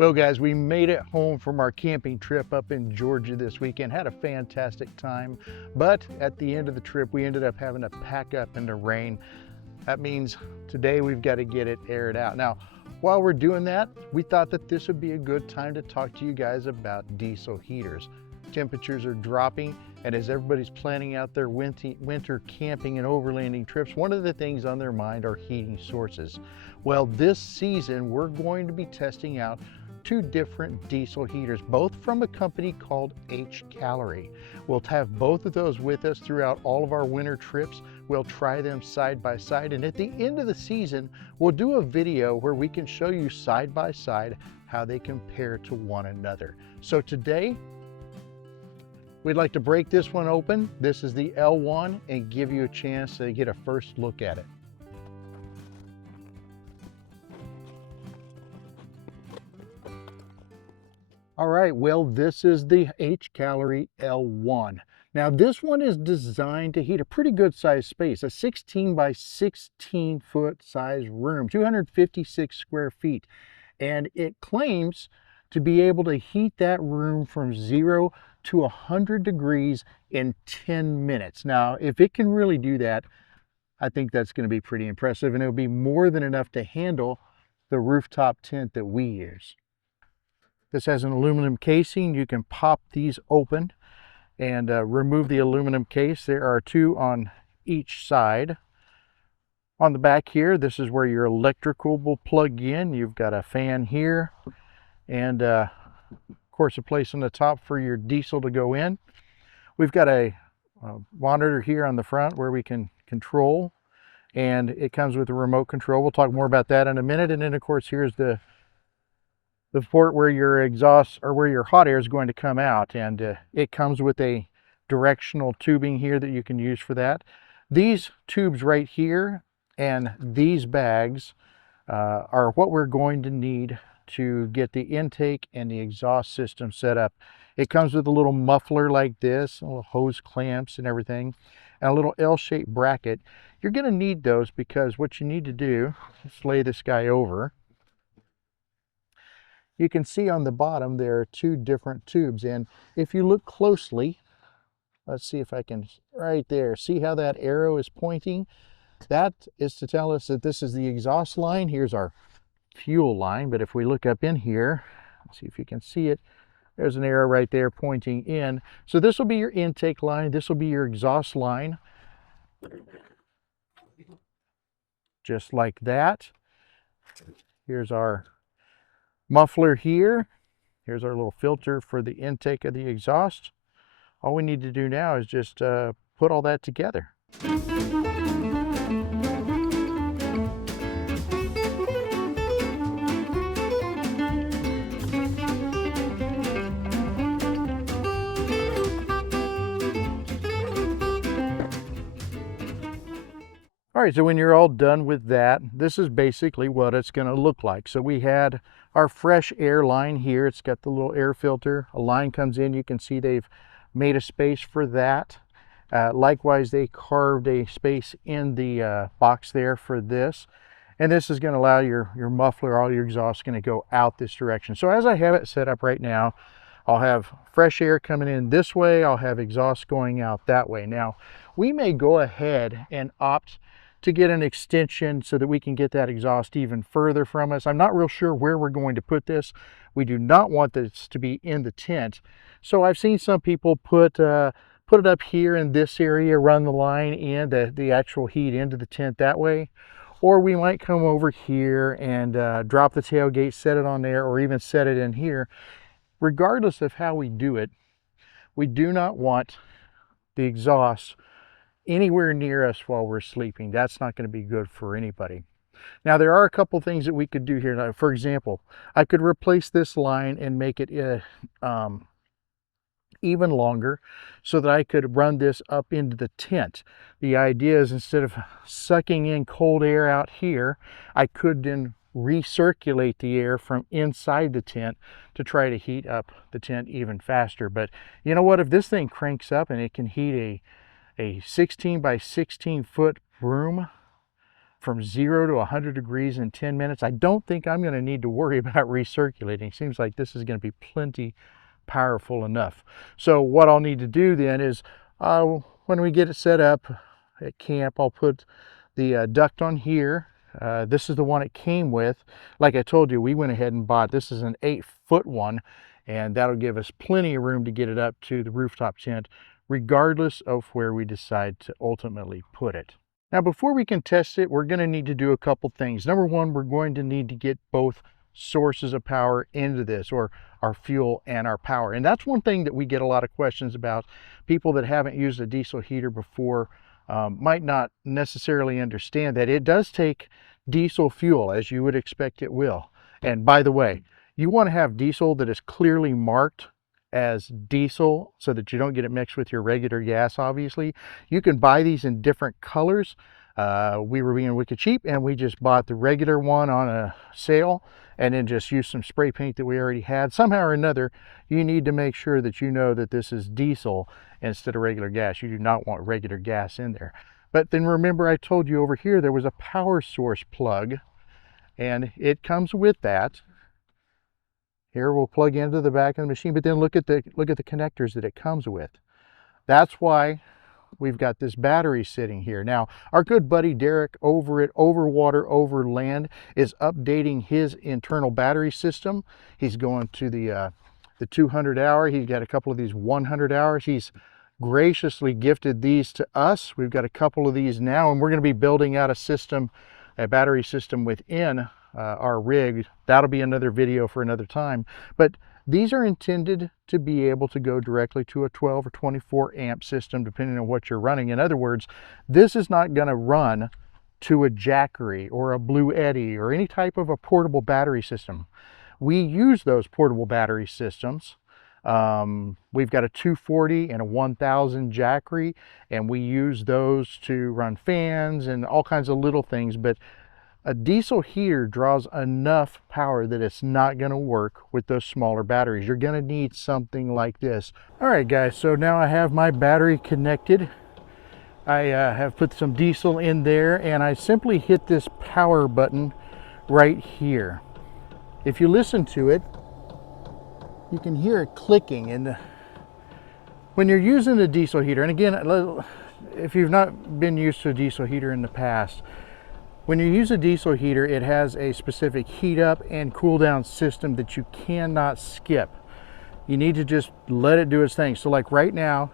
Well, guys, we made it home from our camping trip up in Georgia this weekend. Had a fantastic time, but at the end of the trip, we ended up having to pack up in the rain. That means today we've got to get it aired out. Now, while we're doing that, we thought that this would be a good time to talk to you guys about diesel heaters. Temperatures are dropping, and as everybody's planning out their winter camping and overlanding trips, one of the things on their mind are heating sources. Well, this season, we're going to be testing out two different diesel heaters, both from a company called Hcalory. We'll have both of those with us throughout all of our winter trips. We'll try them side by side, and at the end of the season, we'll do a video where we can show you side by side how they compare to one another. So today, we'd like to break this one open. This is the L1, and give you a chance to get a first look at it. All right, well, this is the Hcalory L1. Now, this one is designed to heat a pretty good size space, a 16 by 16 foot size room, 256 square feet. And it claims to be able to heat that room from 0 to 100 degrees in 10 minutes. Now, if it can really do that, I think that's going to be pretty impressive, and it'll be more than enough to handle the rooftop tent that we use. This has an aluminum casing. You can pop these open and remove the aluminum case. There are two on each side. On the back here, this is where your electrical will plug in. You've got a fan here and of course a place on the top for your diesel to go in. We've got a monitor here on the front where we can control, and it comes with a remote control. We'll talk more about that in a minute. And then of course here's the port where your exhaust or where your hot air is going to come out, and it comes with a directional tubing here that you can use for that. These tubes right here and these bags are what we're going to need to get the intake and the exhaust system set up. It comes with a little muffler like this, little hose clamps and everything, and a little L-shaped bracket. You're going to need those because what you need to do, let's lay this guy over. You can see on the bottom there are two different tubes, and if you look closely, let's see if I can, right there, see how that arrow is pointing? That is to tell us that this is the exhaust line. Here's our fuel line, but if we look up in here, let's see if you can see it, there's an arrow right there pointing in. So this will be your intake line, this will be your exhaust line, just like that. Here's our muffler here. Here's our little filter for the intake of the exhaust. All we need to do now is just put all that together. All right, so when you're all done with that, this is basically what it's going to look like. So we had our fresh air line here. It's got the little air filter. A line comes in. You can see they've made a space for that. Likewise, they carved a space in the box there for this. And this is going to allow your muffler, all your exhaust, going to go out this direction. So as I have it set up right now, I'll have fresh air coming in this way. I'll have exhaust going out that way. Now, we may go ahead and opt to get an extension so that we can get that exhaust even further from us. I'm not real sure where we're going to put this. We do not want this to be in the tent. So I've seen some people put it up here in this area, run the line in, the actual heat into the tent that way. Or we might come over here and drop the tailgate, set it on there, or even set it in here. Regardless of how we do it, we do not want the exhaust anywhere near us while we're sleeping. That's not going to be good for anybody. Now, there are a couple things that we could do here. Now, for example, I could replace this line and make it even longer so that I could run this up into the tent. The idea is, instead of sucking in cold air out here, I could then recirculate the air from inside the tent to try to heat up the tent even faster. But you know what, if this thing cranks up and it can heat a 16 by 16 foot room, from 0 to 100 degrees in 10 minutes. I don't think I'm going to need to worry about recirculating. Seems like this is going to be plenty powerful enough. So what I'll need to do then is when we get it set up at camp, I'll put the duct on here. This is the one it came with. Like I told you, we went ahead and bought, this is an 8-foot one, and that'll give us plenty of room to get it up to the rooftop tent, regardless of where we decide to ultimately put it. Now, before we can test it, we're going to need to do a couple things. Number one, we're going to need to get both sources of power into this, or our fuel and our power. And that's one thing that we get a lot of questions about. People that haven't used a diesel heater before might not necessarily understand that it does take diesel fuel, as you would expect it will. And by the way, you want to have diesel that is clearly marked as diesel so that you don't get it mixed with your regular gas. Obviously, you can buy these in different colors. We were being wicked cheap, and we just bought the regular one on a sale, and then just used some spray paint that we already had. Somehow or another, you need to make sure that you know that this is diesel instead of regular gas. You do not want regular gas in there. But then remember, I told you over here there was a power source plug, and it comes with that. Here we'll plug into the back of the machine, but then look at the connectors that it comes with. That's why we've got this battery sitting here. Now, our good buddy Derek over at Overwater Overland is updating his internal battery system. He's going to the 200 hour. He's got a couple of these 100 hours. He's graciously gifted these to us. We've got a couple of these now, and we're going to be building out a battery system within our rig. That'll be another video for another time. But these are intended to be able to go directly to a 12 or 24 amp system, depending on what you're running. In other words, this is not going to run to a Hcalory or a Blue Eddy or any type of a portable battery system. We use those portable battery systems. We've got a 240 and a 1000 Hcalory, and we use those to run fans and all kinds of little things. But a diesel heater draws enough power that it's not going to work with those smaller batteries. You're going to need something like this. All right, guys, so now I have my battery connected. I have put some diesel in there, and I simply hit this power button right here. If you listen to it, you can hear it clicking. And when you're using a diesel heater, and again, if you've not been used to a diesel heater in the past, when you use a diesel heater, it has a specific heat up and cool down system that you cannot skip. You need to just let it do its thing. So like right now,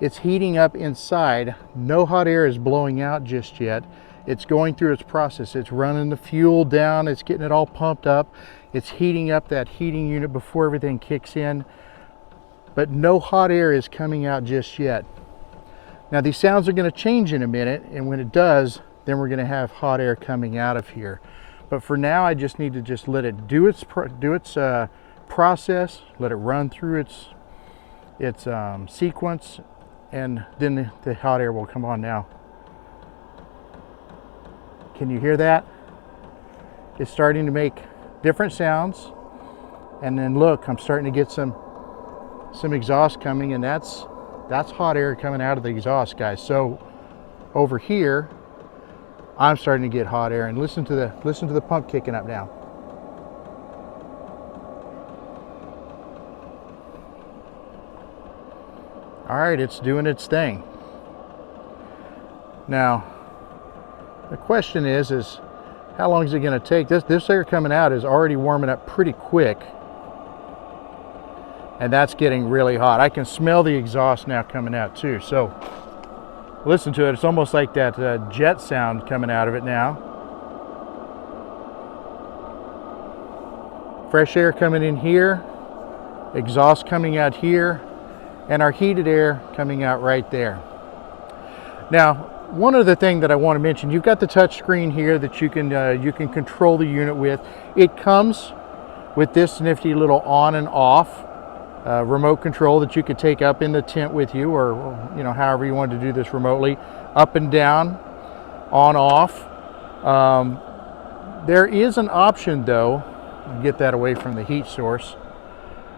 it's heating up inside. No hot air is blowing out just yet. It's going through its process. It's running the fuel down. It's getting it all pumped up. It's heating up that heating unit before everything kicks in. But no hot air is coming out just yet. Now these sounds are going to change in a minute, and when it does, then we're going to have hot air coming out of here. But for now, I just need to just let it do its process, let it run through its sequence, and then the hot air will come on now. Can you hear that? It's starting to make different sounds, and then look, I'm starting to get some exhaust coming, and that's hot air coming out of the exhaust, guys. So over here, I'm starting to get hot air, and listen to the pump kicking up now. All right, it's doing its thing. Now, the question is how long is it going to take? This air coming out is already warming up pretty quick, and that's getting really hot. I can smell the exhaust now coming out too. So listen to it. It's almost like that jet sound coming out of it now. Fresh air coming in here, exhaust coming out here, and our heated air coming out right there. Now, one other thing that I want to mention, you've got the touch screen here that you can control the unit with. It comes with this nifty little on and off remote control that you could take up in the tent with you, or however you want to do this remotely, up and down, on, off. There is an option though, get that away from the heat source.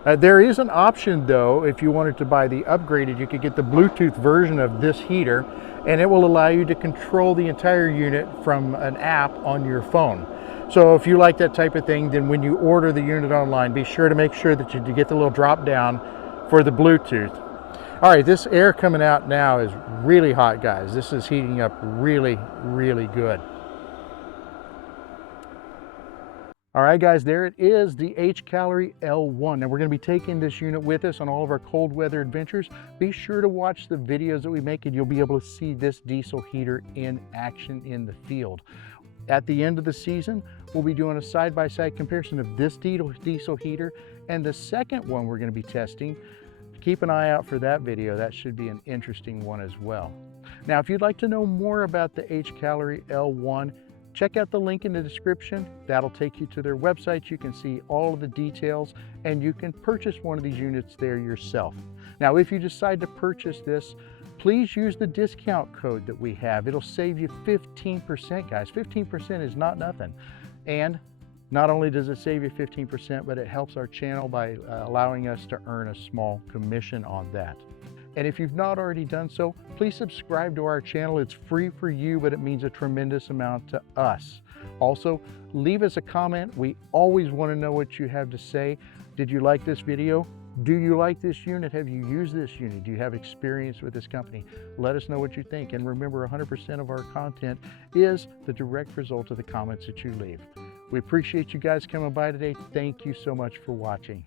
There is an option though, if you wanted to buy the upgraded, you could get the Bluetooth version of this heater, and it will allow you to control the entire unit from an app on your phone. So if you like that type of thing, then when you order the unit online, be sure to make sure that you get the little drop down for the Bluetooth. All right, this air coming out now is really hot, guys. This is heating up really, really good. All right, guys, there it is, the Hcalory L1. Now, we're going to be taking this unit with us on all of our cold weather adventures. Be sure to watch the videos that we make, and you'll be able to see this diesel heater in action in the field. At the end of the season, we'll be doing a side-by-side comparison of this diesel heater and the second one we're going to be testing. Keep an eye out for that video. That should be an interesting one as well. Now, if you'd like to know more about the Hcalory L1, check out the link in the description. That'll take you to their website. You can see all of the details, and you can purchase one of these units there yourself. Now, if you decide to purchase this, please use the discount code that we have. It'll save you 15%, guys. 15% is not nothing. And not only does it save you 15%, but it helps our channel by allowing us to earn a small commission on that. And if you've not already done so, please subscribe to our channel. It's free for you, but it means a tremendous amount to us. Also, leave us a comment. We always want to know what you have to say. Did you like this video? Do you like this unit? Have you used this unit? Do you have experience with this company? Let us know what you think. And remember, 100% of our content is the direct result of the comments that you leave. We appreciate you guys coming by today. Thank you so much for watching.